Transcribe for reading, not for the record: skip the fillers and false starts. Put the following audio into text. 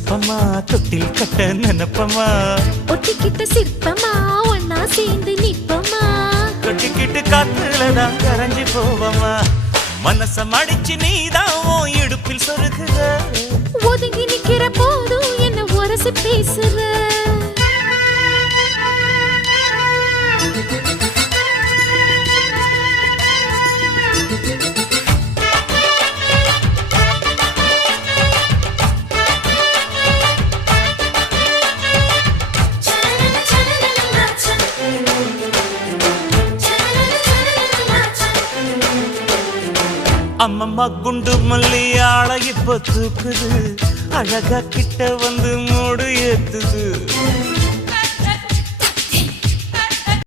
ரசிப்பமா தொட்டில் கட்ட நினைப்பமா ஒட்டிக்கிட்ட சிற்பமா ஒன்னா சேர்ந்து நிப்பமா கொட்டிக்கிட்டு காத்துலதான் கரைஞ்சி போவமா மனச மடிச்சு நீதான் உன் இடுப்பில் சொருகுற ஒதுங்கி நிக்கிற போதும் என்ன உரசி பேசுற அம்மம்மா குண்டு மல்லி ஆள இப்ப தூக்குது அழகா கிட்ட வந்து மூடு ஏத்துது